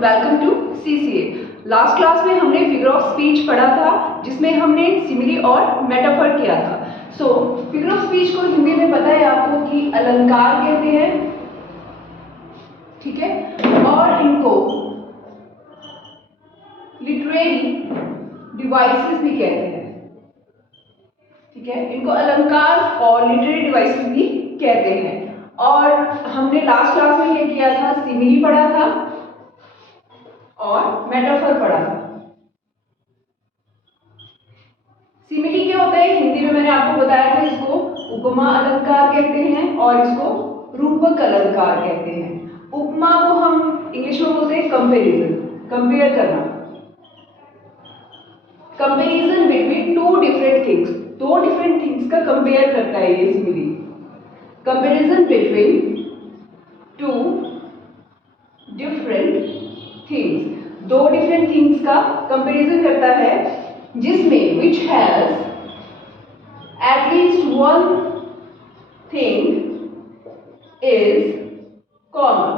Welcome to CCA. Last class में हमने figure of speech पढ़ा था जिसमें हमने सिमिली और मेटाफर किया था। फिगर ऑफ स्पीच को हिंदी में पता है आपको कि अलंकार कहते हैं, ठीक है, और इनको लिटरेरी डिवाइसेस भी कहते हैं, ठीक है, इनको अलंकार और लिटरेरी डिवाइसेस भी कहते हैं। और हमने लास्ट क्लास में ये किया था, सिमिली पढ़ा था और मेटाफर पढ़ा था। सिमिली क्या होता है हिंदी में, मैंने आपको बताया था, इसको उपमा अलंकार कहते हैं और इसको रूपक अलंकार कहते हैं। उपमा को हम इंग्लिश में बोलते हैं कंपैरिजन, कंपेयर करना, comparison between two different things, दो डिफरेंट थिंग्स का कंपेयर करता है ये simile. Comparison between two different things, दो डिफरेंट थिंग्स का कंपैरिजन करता है जिसमें which has at least one thing is common,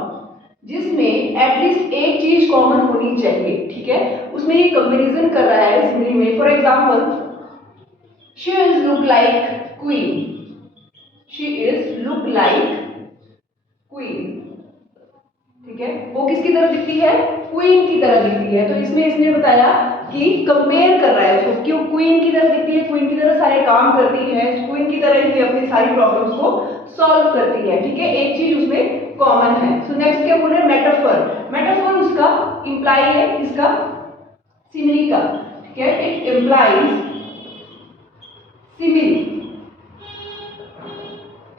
जिसमें एटलीस्ट एक चीज कॉमन होनी चाहिए, ठीक है, उसमें ये कंपैरिजन कर रहा है सिमिली में। For example, she is look like queen, she is look like queen, ठीक है, वो किसकी तरह दिखती है, क्वीन की तरह दिखती है। तो इसमें इसने बताया कि कंपेयर कर रहा है उसको, क्यों क्वीन की तरह दिखती है, क्वीन की तरह सारे काम करती है, क्वीन की तरह ही अपनी सारी प्रॉब्लम्स को सॉल्व करती है, ठीक है, एक चीज उसमें कॉमन है। सो नेक्स्ट क्या बोल रहे हैं, मेटाफर। मेटाफर उसका इंप्लाई है, इसका सिमिली का, ठीक है, इट इंप्लाइज सिमिली,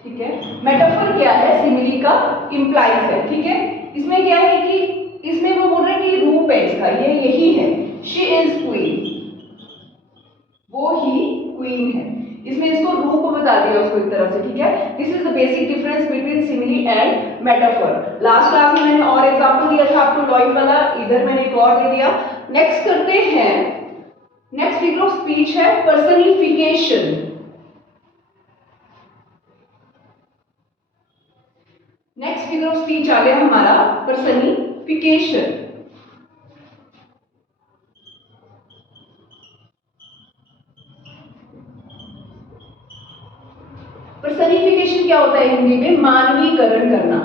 ठीक है। मेटाफर क्या है, सिमिली का इंप्लाइज है, ठीक है। इसमें क्या है कि इसमें वो बोल रहे हैं कि रूप है इसका, ये यही है, शी इज क्वीन, वो ही क्वीन है, इसमें इसको रूप बता दिया उसको एक तरह से, ठीक है। This is the basic difference between simile and metaphor. Last class में मैंने और एग्जांपल दिया था आपको लॉइन वाला, इधर मैंने एक और दे दिया। नेक्स्ट करते हैं, नेक्स्ट फिगर ऑफ स्पीच है personification. Next figure of speech आ गया हमारा पर्सनिफिकेशन। पर्सनिफिकेशन क्या होता है हिंदी में, मानवीकरण करना,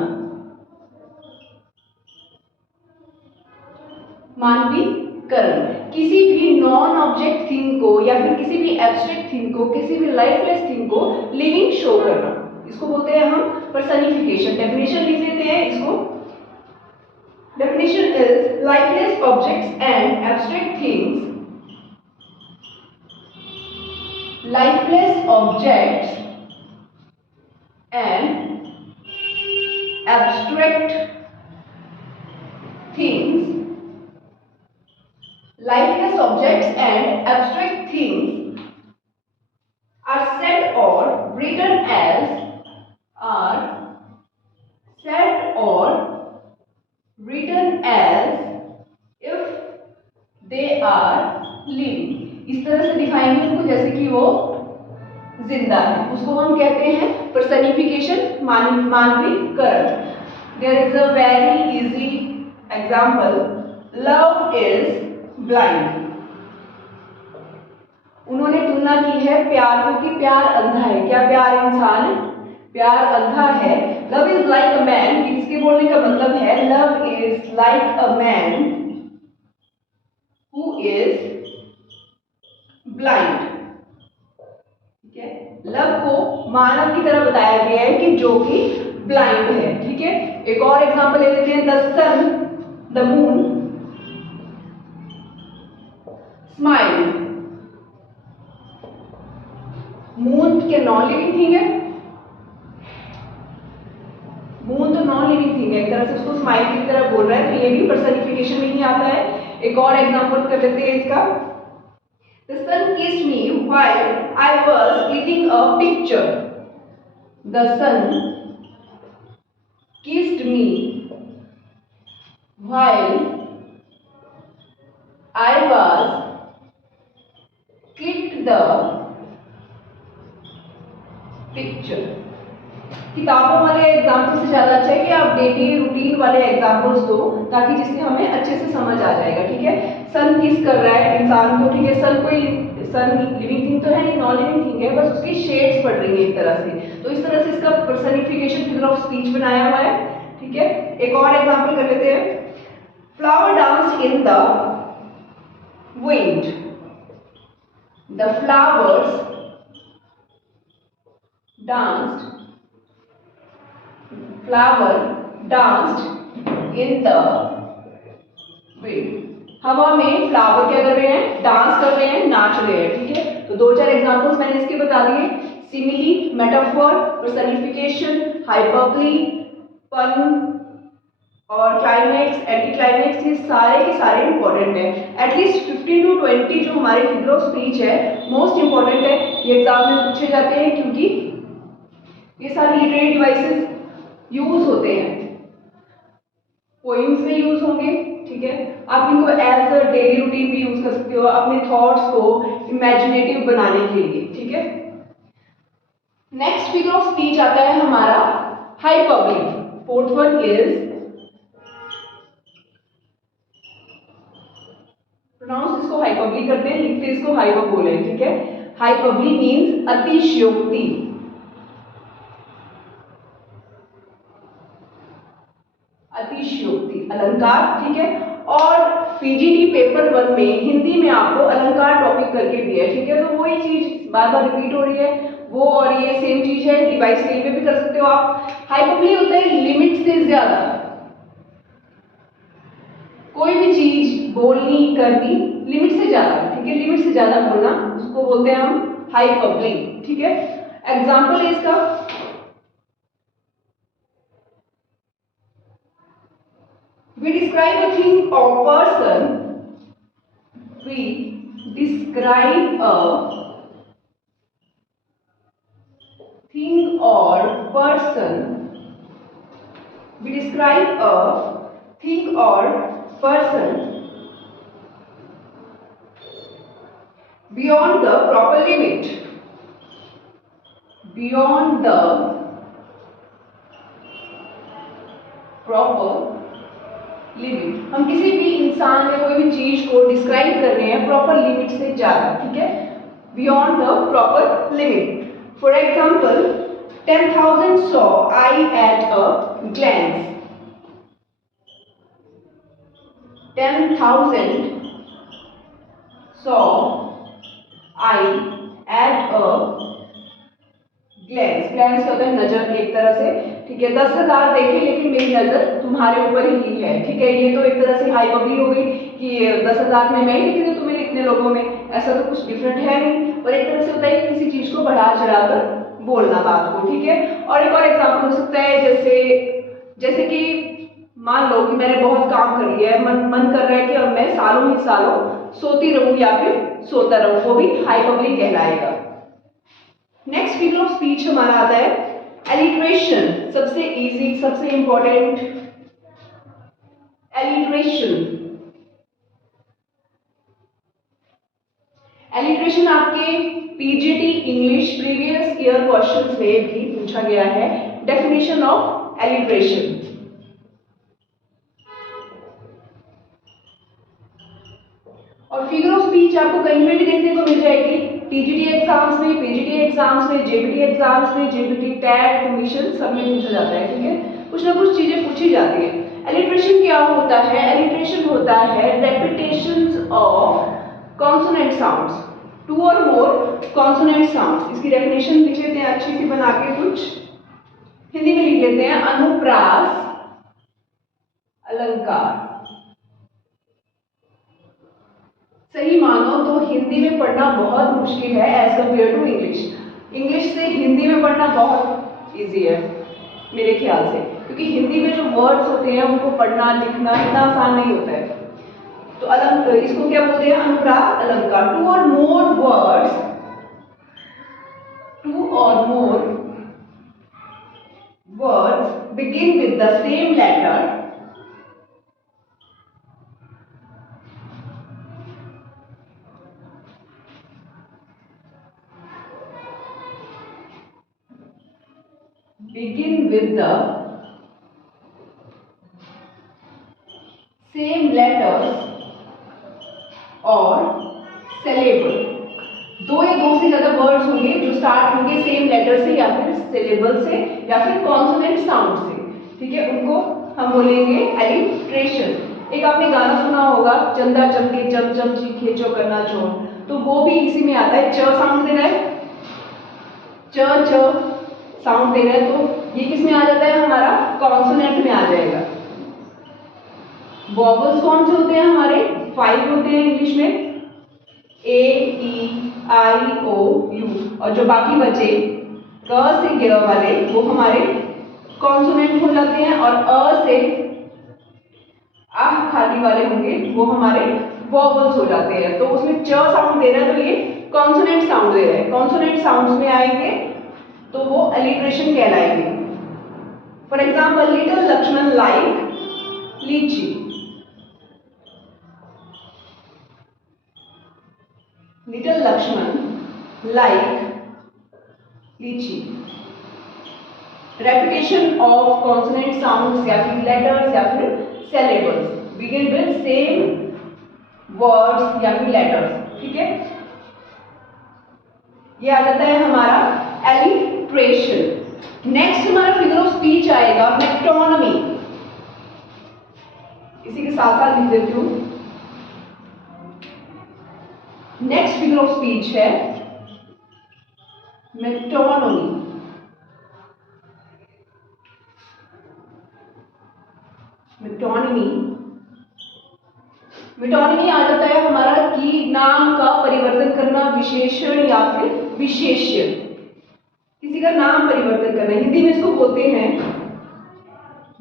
मानवीकरण। किसी भी नॉन ऑब्जेक्ट थिंग को या फिर किसी भी एब्स्ट्रैक्ट थिंग को, किसी भी लाइफलेस थिंग को लिविंग शो करना, इसको बोलते हैं हम पर्सनिफिकेशन। डेफिनेशन लिख लेते हैं इसको। Definition is lifeless objects and abstract things, lifeless objects and abstract things, lifeless objects and abstract things are said or written as, are said or written as if they are living। इस तरह से दिखाएंगे उनको जैसे कि वो जिंदा है, उसको हम कहते हैं पर्सनिफिकेशन, मानवीकरण। There is a very easy example, love is blind. उन्होंने तुलना की है प्यार को कि प्यार अंधा है। क्या प्यार इंसान, प्यार अंधा है। Love is like a man, इसके बोलने का मतलब है love is like a man who is blind, ठीक है। लव को मानव की तरह बताया गया है कि जो कि ब्लाइंड है, ठीक है। एक और एग्जांपल ले लेते हैं, the sun, the moon smile. Moon के नॉन लिविंग थिंग है, मून तो नॉन लिविंग थिंग है, एक तरह से उसको स्माइल की तरह बोल रहा है, तो ये भी पर्सनिफिकेशन में ही आता है। एक और एग्जांपल कर लेते हैं इसका, the sun kissed me while I was clicking a picture, the sun kissed me while I was clicked the picture। किताबों वाले एग्जाम्पल से ज़्यादा अच्छा है कि आप डेली रूटीन वाले एग्जाम्पल्स दो, ताकि जिससे हमें अच्छे से समझ आ जाएगा। ठीक है, सन किस कर रहा है इंसान को, ठीक है, सन लिविंग थिंग तो है नहीं, नॉन लिविंग थिंग है, बस उसकी शेड्स पड़ रही है एक तरह से। तो इस तरह से इसका पर्सनिफिकेशन फिगर ऑफ स्पीच बनाया हुआ है। ठीक है, एक और एग्जाम्पल कर लेते हैं। Flower dance in the wind. The flowers danced. Flower danced in the wind. हवा में फ्लावर क्या कर रहे हैं, डांस कर रहे हैं, नाच रहे हैं। ठीक है, तो दो चार एग्जांपल्स मैंने इसके बता दिए। सिमिली, मेटाफोर, पर्सनिफिकेशन, हाइपरबली, पन और क्लाइमेक्स, एंटी क्लाइमेक्स, ये सारे के सारे इंपॉर्टेंट है। एटलीस्ट 15 to 20 जो हमारे फिगर ऑफ स्पीच है मोस्ट इंपॉर्टेंट है, ये एग्जाम में पूछे जाते हैं, क्योंकि ये सारे लिटरेरी डिवाइसेस यूज होते हैं, पोइम्स में यूज होंगे। ठीक है, आप इनको एज अ डेली रूटीन भी यूज कर सकते हो अपने थॉट्स को इमेजिनेटिव बनाने के लिए। ठीक है, नेक्स्ट फिगर ऑफ स्पीच आता है हमारा hyperbole. Fourth one is, pronounce इसको हाइपरबली करते हैं, लिखते इसको हाइपरबोले। ठीक है, हाइपरबली मींस अतिशयोक्ति। अतिशयोक्ति, अलंकार। ठीक है, और पीजीटी पेपर 1 में हिंदी में आपको अलंकार टॉपिक करके दिया है। ठीक है, तो वही चीज बार बार रिपीट हो रही है, वो और ये सेम चीज है, डिवाइस स्केल पे भी कर सकते हो आप। हाइपरबली होता है लिमिट से ज्यादा, कोई भी चीज बोलनी करनी लिमिट से ज्यादा। ठीक है, लिमिट से ज्यादा बोलना उसको बोलते हैं हम हाइपरबली। ठीक है, एग्जांपल है इसका, we describe a thing or person, we describe a thing or person, we describe a thing or person beyond the proper limit, beyond the proper limit. हम किसी भी इंसान या कोई भी चीज को डिस्क्राइब कर रहे हैं प्रॉपर लिमिट से ज्यादा। ठीक है, beyond the proper limit. For example, 10,000 saw I at a glance. 10,000 saw I at a glance. Glance क्या होता है, नजर एक तरह से। ठीक है, 10,000 देखे लेकिन मेरी नजर तुम्हारे ऊपर ही है। ठीक है, ये तो एक तरह से हाइपरबली हो गई कि 10,000 में मैं ही दिख रही हूँ तुम्हें इतने लोगों में, ऐसा तो कुछ डिफरेंट है नहीं। और एक तरह से होता है कि किसी चीज को बढ़ा चढ़ाकर बोलना बात को। ठीक है, और एक और एग्जाम्पल हो सकता है, जैसे कि मान लो कि मैंने बहुत काम कर लिया है, मन कर रहा है कि अब मैं सालों ही सालों सोती रहूं या फिर सोता रहूं, वो भी हाइपरबली कहलाएगा। नेक्स्ट फिगर ऑफ स्पीच हमारा आता है एलिट्रेशन। सबसे इजी, सबसे इंपॉर्टेंट, एलिट्रेशन। एलिट्रेशन आपके PGT English previous year questions में भी पूछा गया है। डेफिनेशन ऑफ एलिट्रेशन, और फिगर ऑफ स्पीच आपको कहीं पे भी देखने को मिल जाएगी, टीजीटी एग्जाम्स में, पीजीटी एग्जाम्स में, जेबीटी एग्जाम्स में, जेबीटी टैग कमीशन सब में पूछा जाता है। ठीक है, कुछ ना कुछ चीजें पूछी जाती है। एलिट्रेशन क्या होता है, एलिट्रेशन होता है repetitions of consonant sounds, two और मोर कॉन्सोनेंट साउंड्स। इसकी डेफिनेशन लिख लेते हैं अच्छी सी बना के, कुछ हिंदी में लिख लेते हैं। अनुप्रास अलंकार। सही मानो तो हिंदी में पढ़ना बहुत मुश्किल है as compare to English. English से हिंदी में पढ़ना बहुत इजी है मेरे ख्याल से, क्योंकि हिंदी में जो वर्ड्स होते हैं उनको पढ़ना लिखना इतना आसान नहीं होता है। तो इसको क्या बोलते हैं, अनुप्रास अलंकार। टू और more words begin with the same letter begin with the same letters और syllable। दो या दो से ज्यादा वर्ड्स होंगे जो स्टार्ट होंगे सेम लेटर से या फिर सिलेबल से या फिर कॉन्सोनेंट साउंड से, ठीक है, उनको हम बोलेंगे एलिट्रेशन। एक आपने गाना सुना होगा, चंदा चमके चम चम चीखे चौकन्ना चोर, तो वो भी इसी में आता है। च साउंड दे रहा है, च साउंड दे रहा है, तो ये किस में आ जाता है, हमारा कॉन्सोनेंट में आ जाएगा। वॉवल्स कौन से होते हैं हमारे, 5 होते हैं इंग्लिश में, ए ई आई ओ यू, और जो बाकी बचे क से ग वाले वो हमारे कॉन्सोनेंट हो जाते हैं, और अ से आह खाली वाले होंगे वो हमारे वॉवल्स हो जाते हैं। तो उसमें च साउंड दे रहा है तो ये कॉन्सोनेंट साउंड दे रहा है, कॉन्सोनेंट साउंड्स में आएंगे तो वो अलिट्रेशन कहलाएंगे। For example, little Laxman like litchi, little Laxman like litchi. Repetition of consonant sounds या फिर लेटर्स या फिर syllables begin with same words या फिर लेटर्स, ठीक है। ये आ जाता है हमारा एलिट्रेशन। नेक्स्ट हमारा फिगर ऑफ स्पीच आएगा मेटोनमी। इसी के साथ साथ लिख देती हूँ। नेक्स्ट फिगर ऑफ स्पीच है मेटोनमी। मेटोनमी मेटोनमी आ जाता है हमारा कि नाम का परिवर्तन करना, विशेषण या फिर विशेष्य, किसी का नाम परिवर्तन करना। हिंदी में इसको बोलते हैं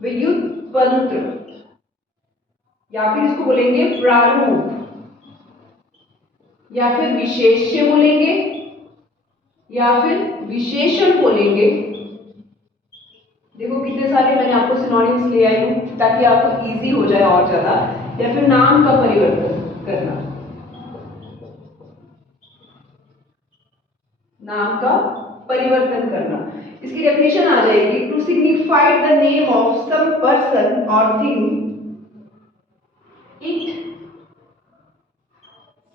व्युत्पन्न, या फिर इसको बोलेंगे प्रारूप, या फिर विशेष्य बोलेंगे, या फिर विशेषण बोलेंगे। देखो कितने सारे मैंने आपको सिनोनिम्स ले आई हूं ताकि आपको इजी हो जाए और ज्यादा। या फिर नाम का परिवर्तन करना, नाम का परिवर्तन करना। इसकी डेफिनेशन आ जाएगी, to signify the name of some person और thing, it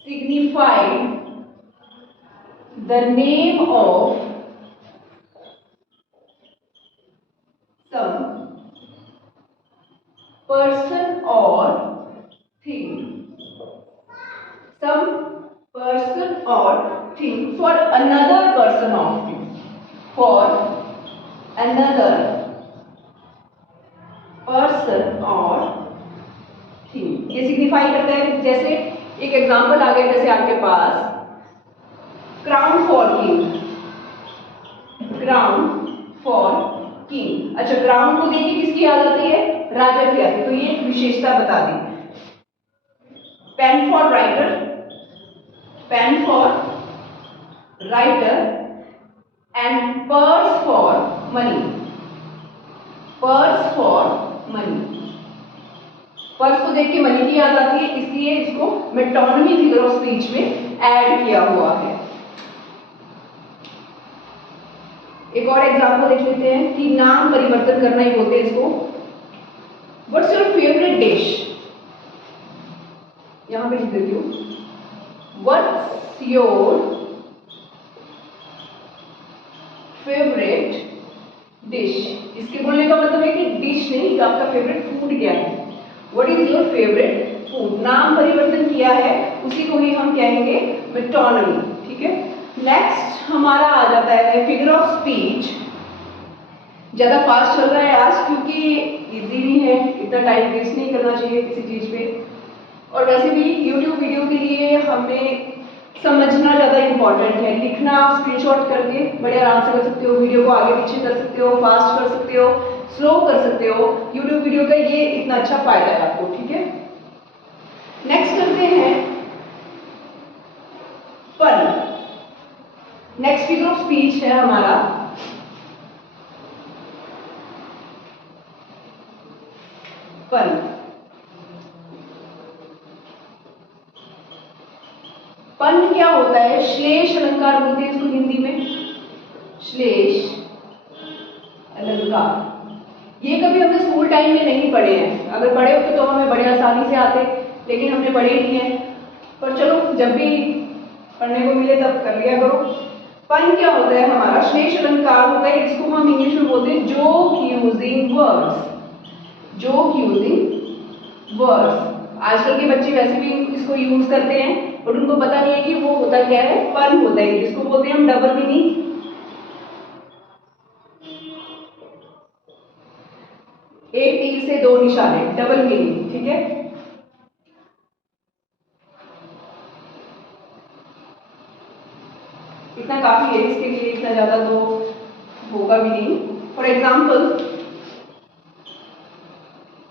signified the name of some person or thing, some person or thing for another person or thing, for another person or thing। ये signify करता है, जैसे एक example आ गया जैसे आपके पास crown for king, crown for king. अच्छा, क्राउन को देखिए किसकी याद आती है, राजा की आती है, तो ये एक विशेषता बता दी। Pen for writer, pen for writer, and purse for money, purse for money. Purse को देख के मनी की याद आती है, इसलिए इसको मेटोनमी फिगर ऑफ स्पीच में ऐड किया हुआ है। एक और एग्जांपल देख लेते हैं कि नाम परिवर्तन करना ही बोलते हैं इसको। व्हाट्स योर फेवरेट डिश, यहां पे लिख देती हूं, व्हाट्स योर फेवरेट डिश। इसके बोलने का मतलब है कि डिश नहीं, आपका फेवरेट फूड क्या है। What is your favourite food, नाम परिवर्तन किया है, उसी को ही हम कहेंगे मेटोनमी, ठीक है। नेक्स्ट हमारा आ जाता है फिगर ऑफ स्पीच। ज्यादा फास्ट चल रहा है आज क्योंकि इजी भी है, इतना टाइम वेस्ट नहीं करना चाहिए किसी चीज पे, और वैसे भी यूट्यूब वीडियो के लिए हमें समझना ज्यादा इंपॉर्टेंट है। लिखना आप स्क्रीनशॉट करके बड़े आराम से कर सकते हो, वीडियो को आगे पीछे कर सकते हो, फास्ट कर सकते हो, स्लो कर सकते हो। यूट्यूब वीडियो का ये इतना अच्छा फायदा है आपको, ठीक है। नेक्स्ट करते हैं पन। नेक्स्ट फिगर ऑफ स्पीच है हमारा पन। पन क्या होता है, श्लेष अलंकार बोलते हैं इसको हिंदी में, श्लेष टाइम में नहीं पढ़े हैं, अगर पढ़े होते तो हमें बड़े आसानी से आते, लेकिन हमने पढ़े नहीं है। पर चलो जब भी पढ़ने को मिले तब कर लिया करो। पन क्या होता है हमारा? श्लेष अलंकार होता है, इसको हम इंग्लिश में बोलते हैं joke using words. Joke using words. आजकल के बच्चे वैसे भी इसको यूज करते हैं और उनको पता नहीं है कि वो होता क्या है, पन होता है, जिसको बोलते हैं हम डबल मीनिंग। एक तीर से दो निशाने, डबल मीनिंग, ठीक है। इतना काफी है इसके लिए, इतना ज्यादा तो होगा भी नहीं। फॉर एग्जाम्पल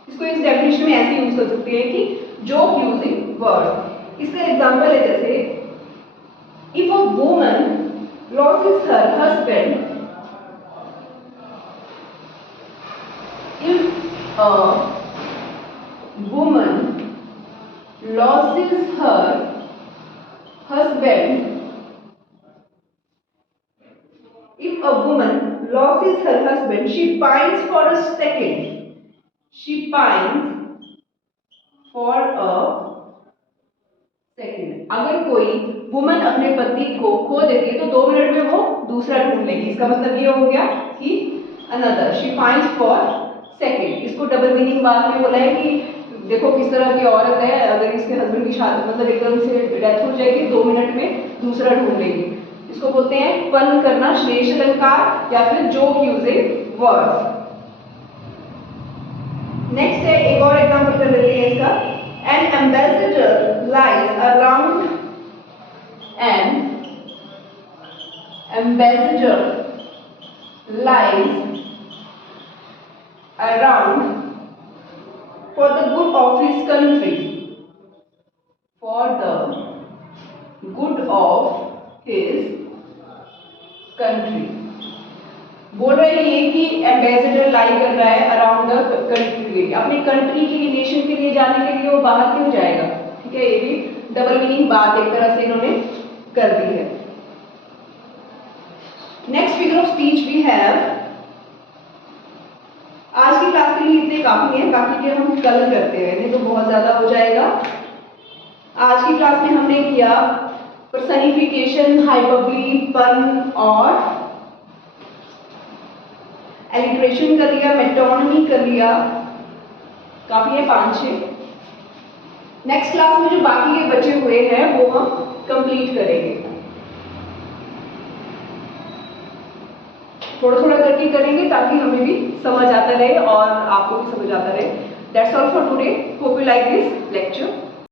इसको इस डेफिनेशन में ऐसे यूज कर सकते हैं कि जोक यूजिंग वर्ड। इसका एग्जाम्पल है जैसे if a woman losses her husband, if a woman loses her husband, if a woman loses her husband, she pines for a second. She pines for a second. अगर कोई woman अपने पति को खो देती है तो 2 मिनट में वो दूसरा ढूंढ लेगी। इसका मतलब ये हो गया कि another, she pines for second. इसको डबल मीनिंग बाद में बोला है कि देखो किस तरह की औरत है, अगर इसके हस्बैंड की शादी मतलब एकदम से डेथ हो जाएगी 2 मिनट में दूसरा ढूंढ लेगी। इसको बोलते हैं पन करना, श्लेष अलंकार या फिर जोक यूजिंग वर्ड्स। नेक्स्ट है, एक और एग्जांपल कर लेते हैं इसका। N ambassador lies around, N ambassador lies around for the good of his country, for the good of his country। बोल रहे हैं ये कि एम्बेसडर लाई कर रहा है अराउंड द कंट्री, अपनी कंट्री के लिए, नेशन के लिए जाने के लिए वो बाहर क्यों जाएगा, ठीक है। ये भी डबल मीनिंग बात एक तरह से इन्होंने कर दी है। Next figure of speech we have. आज की क्लास के लिए इतने काफी हैं, बाकी के हम कल करते हैं, नहीं तो बहुत ज्यादा हो जाएगा। आज की क्लास में हमने किया पर्सनिफिकेशन, हाइपरबोली, पन और एलिट्रेशन कर लिया, मेटोनिमी कर लिया, काफी है 5-6। नेक्स्ट क्लास में जो बाकी के बचे हुए हैं वो हम कंप्लीट करेंगे, थोड़ा थोड़ा करके करेंगे ताकि हमें भी समझ आता रहे और आपको भी समझ आता रहे। That's all for today. Hope you like this lecture.